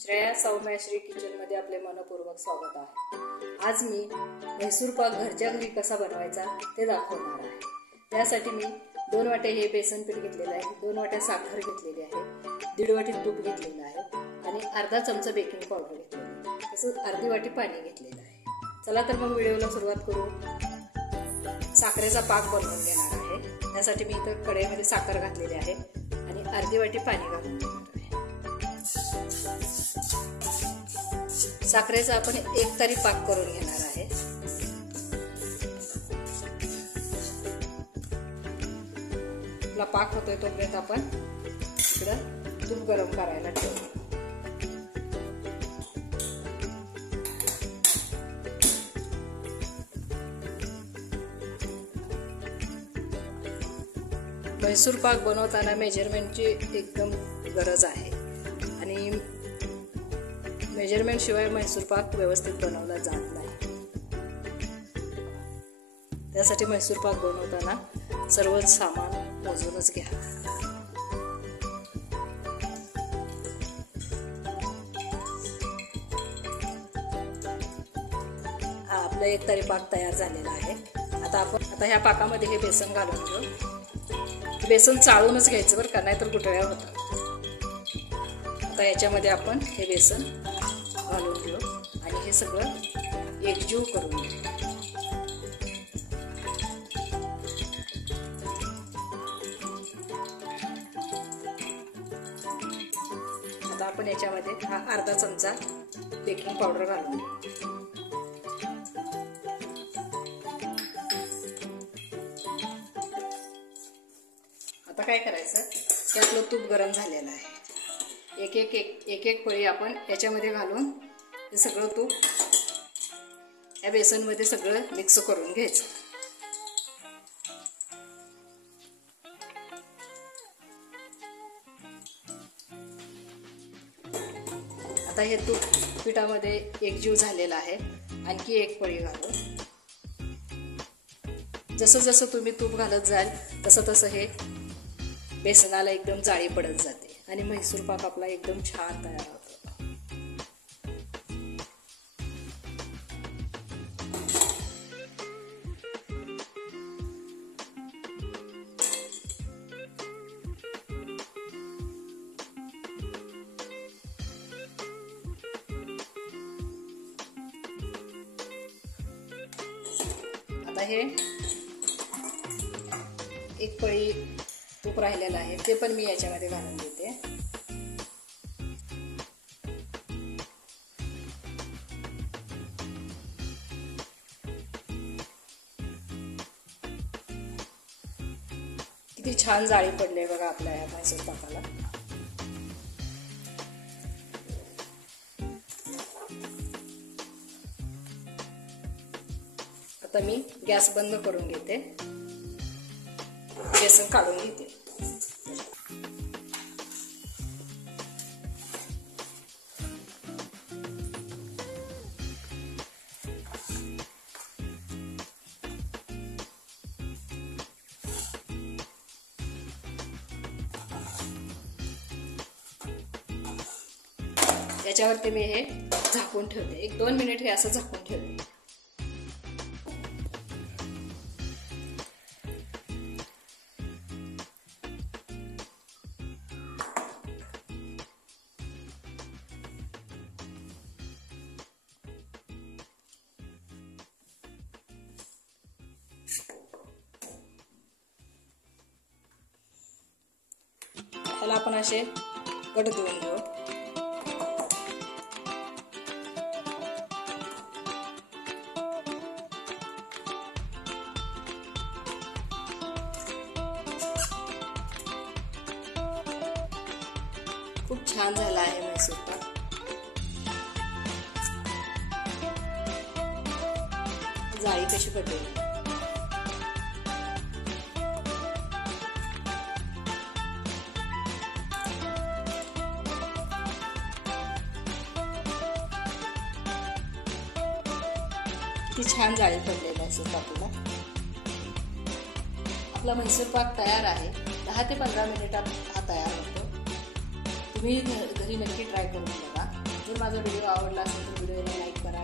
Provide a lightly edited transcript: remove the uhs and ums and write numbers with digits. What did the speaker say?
श्रेया सौम्यश्री किचनमध्ये आपले मनपूर्वक स्वागत आहे। आज मी म्हैसूर पाक घरच्या घरी कसा बनवायचा ते दाखवणार आहे। त्यासाठी मी 2 वाटे हे बेसन पीठ घेतलेले आहे, 2 वाट्या साखर घेतलेली आहे, 1.5 वाटी तूप घेतलेलं आहे आणि अर्धा चमचा बेकिंग पावडर घेतलेली आहे, तसंच अर्धी वाटी पाणी घेतलेलं आहे। चला तर मग व्हिडिओला सुरुवात करू। साखरेचा पाक बनवून घेणार आहे। त्यासाठी मी इथं कढईमध्ये साखर घातलेली आहे आणि अर्धी वाटी पाणी घालून घेणार आहे। साखरेचा आपण एकतारी पाक करून घेणार आहे। आपला पाक होतोय तोपर्यंत आपण इकडं तूप गरम करायला ठेवू। म्हैसूर पाक बनवताना मेजरमेंटची एकदम गरज आहे आणि मेजरमेंट शिवाय म्हैसूर पाक व्यवस्थित बनवला जात नाही। त्यासाठी म्हैसूर पाक बनवताना सर्व सामान मोजूनच घ्या। हा आपला एकतारी पाक तयार झालेला आहे। आता ह्या पाकामध्ये हे बेसन घालून घेऊ। बेसन चाळूनच घ्यायचं बरं का, नाहीतर गुठळ्या होतात। आता याच्यामध्ये आपण हे बेसन घालून घेऊ आणि हे सगळं एकजीव करून घेऊ। आता आपण याच्यामध्ये हा अर्धा चमचा बेकिंग पावडर घालून घेऊ। आता काय करायचं, की आपलं तूप गरम झालेलं आहे। एक एक पळी आपण याच्यामध्ये घालून हे सगळं तूप या बेसनमध्ये सगळं मिक्स करून घ्यायचं। आता हे तूप पिठामध्ये एकजीव झालेलं आहे। आणखी एक पळी घालू। जसं जसं तुम्ही तूप घालत जाल तसं तसं हे बेसनाला एकदम जाळी पडत जाते आणि म्हैसूर पाक आपला एकदम छान तयार होतो। आता हे एक पळी तूप राहिलेलं आहे ते पण मी याच्यामध्ये घालून देते। किती छान जाळी पडली बघा आपल्या या म्हैसूर पाकाला। आता मी गॅस बंद करून घेते, बेसन काढून घेते। याच्यावरती मी हे झाकून ठेवते, 1-2 मिनिट हे असं झाकून ठेवते। ह्याला आपण असे कट देऊन घेऊ। खूप छान झाला आहे म्हैसूर पाक। जाळी कशी पडली, किती छान जाळी पडली म्हैसूर पाकाला। आपला म्हैसूर पाक तयार आहे। 10 ते 15 मिनिटात हा तयार होतो। तुम्ही घरी नक्की ट्राय करून बघा। जर माझा व्हिडिओ आवडला असेल तर व्हिडिओला लाईक करा,